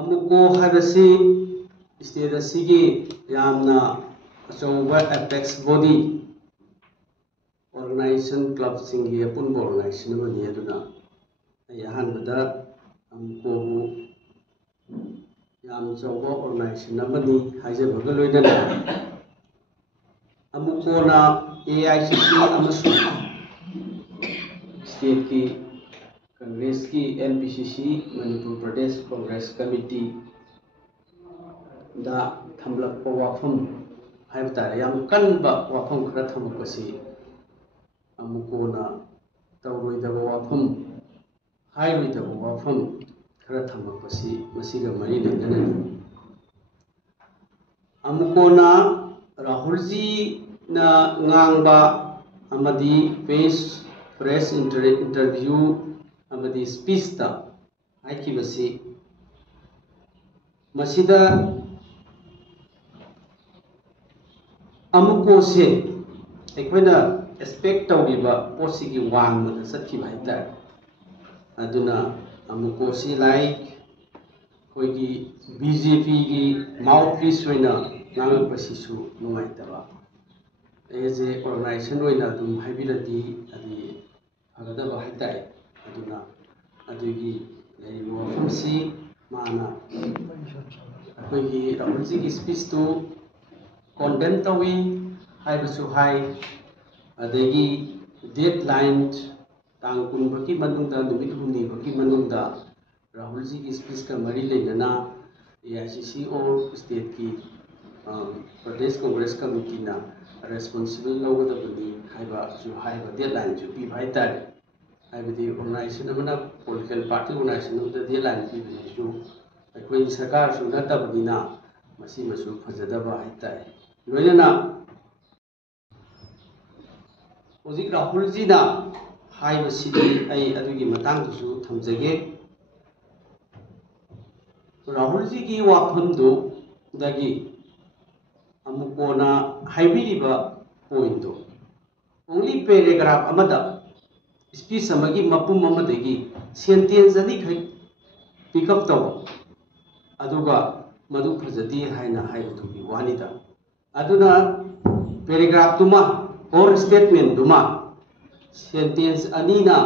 अमुको हाबसी स्टेट असिगी यामना अचौबा एपेक्स बॉडी ऑर्गेनाइजेशन क्लब सिंगी अपुन ऑर्गेनाइजेशन बनी अदुना अहानबदा अमुको याम चौबा ऑर्गेनाइजेशन बनी हाइजबग लोइदना अमुकोना AICC अमसु स्टेट की कांग्रेस की NPCC मणिपुर प्रदेश कांग्रेस कमिटी दा थमलक वाफम हाइब तारे याम कनबा वाफम खरा थमकसी अमुकोना तौरोइदबा वाफम हाइरोइदबा वाफम खरा थमकसी मसिगा मरी लेदननी अमुकोना राहुल जी ना ngang amadi face press interview amadi speech ta haikibasi masida amuko se ekoina expect tawriba posi gi wang ma sakhi bhaita aduna amuko si like koigi BJP gi mouthpiece hoina ngang pasi su nungai taba as a organization hoina dum haibirati adi agada bhaitai aduna adugi leibo famsi mana akoigi Rahul ji gi speech to condemn tawi haibasu hai adagi deadline tang kun baki manungda numit humni baki manungda Rahul ji gi speech ka mari leina AICC or state ki Pradesh Congress Committee na responsible logadabani haiba ju haiba deadline ju pi bhaitare haibadi organization amana political party organization of the deadline pi ju akoi sarkar su natabani na masi masu phajadaba haitai loinana hojik Rahul ji na haiba sidi ai adugi matang su thamjage Rahul ji gi wafam do dagi amukona haibiriba point do only paragraph amada speech amagi mapum amadagi sentence ani khai pick up taw aduga madu phajati haina haibu gi wanida aduna paragraph tuma or statement tuma sentence ani na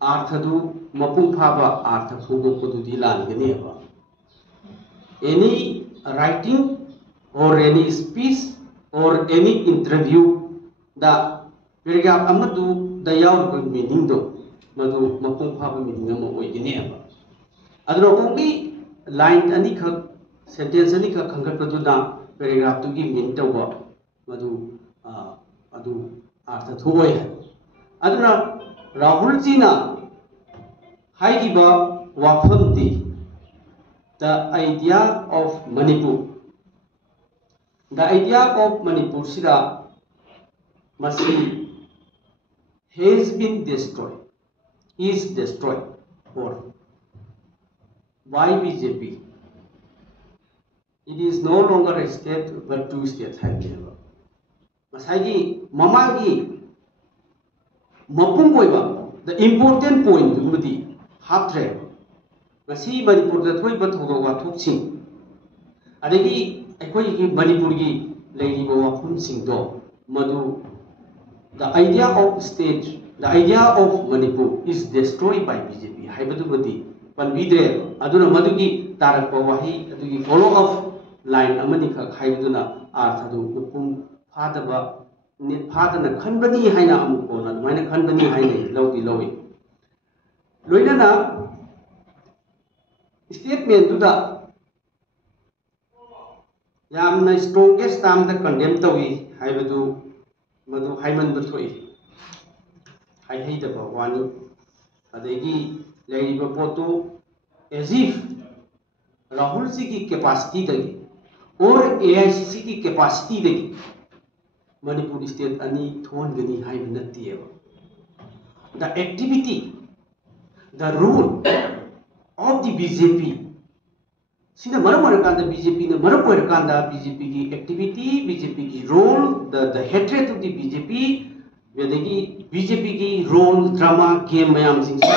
artha du mapum phaba artha phugo kodu di lan gani ba any writing or any speech or any interview the paragraph amadu the yaw meaning do madu mapung phaba meaning am oigini aba adro only line ani khak sentence ani khak khangat paduna paragraph tu gi mean tawba madu adu artha thuoi aduna Rahul ji na haigiba wafam di the idea of Manipur. The idea of Manipur Sira Masi has been destroyed, is destroyed or by BJP. It is no longer a state but two states. Masagi Mamagi Mapungoiba, the important point Mudi Hatre Masi Manipur the Toy Batuga Tuxing. Adegi Ekoi Manipur gi Lady Wafum Singdo Madu. The idea of state, the idea of Manipur is destroyed by BJP. Haibadubadi, Panvidre, Aduna Madugi, Tarak Pawahi, Adugi follow up line Amanika Haibaduna, Arthadu, Upum, Padaba, Padana, Kanbani Haina Amukona, Mina Kanbani Haina, Logi Lowi. Loinana statement to the Yamna strongest time the condemned tawi haibadu madu haiman bathoi hai hei da bawani adegi leiba poto as if Rahul ji ki capacity dagi or AICC ki capacity dagi Manipur state ani thon gani haiban natti the activity the rule of the BJP Sina Maramakanda BJP, the Maramakanda BJP activity, BJP role, the hatred of the BJP, ꯃꯦꯗꯒꯤ BJPꯒꯤ role drama game ꯃꯌꯥꯝꯁꯤꯡꯁꯦ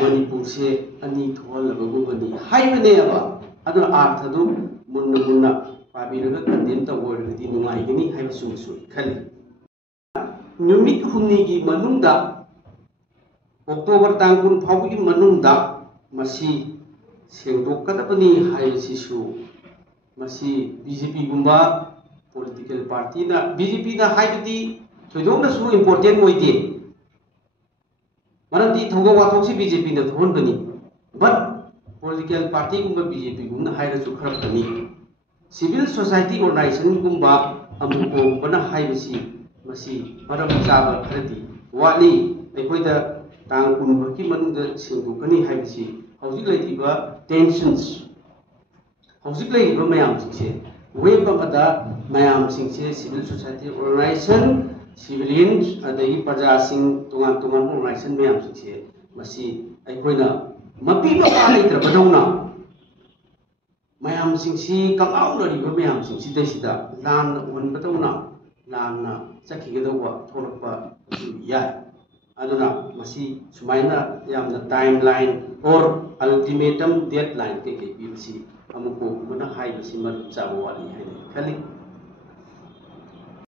ꯃꯅꯤꯄꯨꯔꯁꯦ ꯑꯅꯤ ꯊꯣꯛꯍꯜꯂꯕꯒꯨꯝꯕꯅꯤ ꯍꯥꯏꯕꯅꯦꯕ ꯑꯗꯨꯅ ꯑꯥꯔꯊꯗꯨ ꯃꯨꯟꯅ ꯄꯥꯕꯤꯔꯒ condemn ꯇꯧꯕ ꯑꯣꯏꯔꯒꯗꯤ ꯅꯨꯡꯉꯥꯏꯒꯅꯤ ꯍꯥꯏꯕꯁꯨ ꯈꯜꯂꯤ ꯅꯨꯃꯤꯠ ꯍꯨꯝꯅꯤꯒꯤ ꯃꯅꯨꯡꯗ ꯑꯣꯛꯇꯣꯕꯔ ꯇꯥꯡ 10 ꯐꯥꯎꯕꯒꯤ ꯃꯅꯨꯡꯗ ꯃꯁꯤ ꯁꯦꯡꯗꯣꯛꯀꯗꯕꯅꯤ ꯍꯥꯏꯕꯁꯤꯁꯨ मसी बीजेपी गुम्बा पॉलिटिकल पार्टी ना बीजेपी ना हाइबदी थोइदोंना सु इंपोर्टेंट होइदे मरमदी थौगा वाथोक से बीजेपी ना थोन बनी बट पॉलिटिकल पार्टी गुम्बा बीजेपी गुम्बा हाइरा सु खरब बनी सिविल सोसाइटी ऑर्गेनाइजेशन गुम्बा अमुको बना हाइबसी मसी मरम चाबा खरदी वाली अखोइदा तांग कुनबकी मनुंदा सिंगुकनी हाइबसी हौजिक लैतिबा टेंशन्स हौजिक लैतिबा मयामसिंगसे वेब अमदा मयामसिंगसे सिविल सोसाइटी ऑर्गेनाइजेशन सिविलियंस अदगी प्रजासिंग तोंगान तोंगान ऑर्गेनाइजेशन मयामसिंगसे मसी अखोइना मपी मपा लैत्रबदौना मयामसिंगसी कंगाउनरिबा मयामसिंगसी दैसिदा लान उहनबदौना लानना चखिगदौबा थोरकपा याय अदुना मसी सुमाइना यामना टाइमलाइन और अल्टीमेटम डेडलाइन के पीबसी अमुको गुना हाइबसी मर चाबो वाली है खली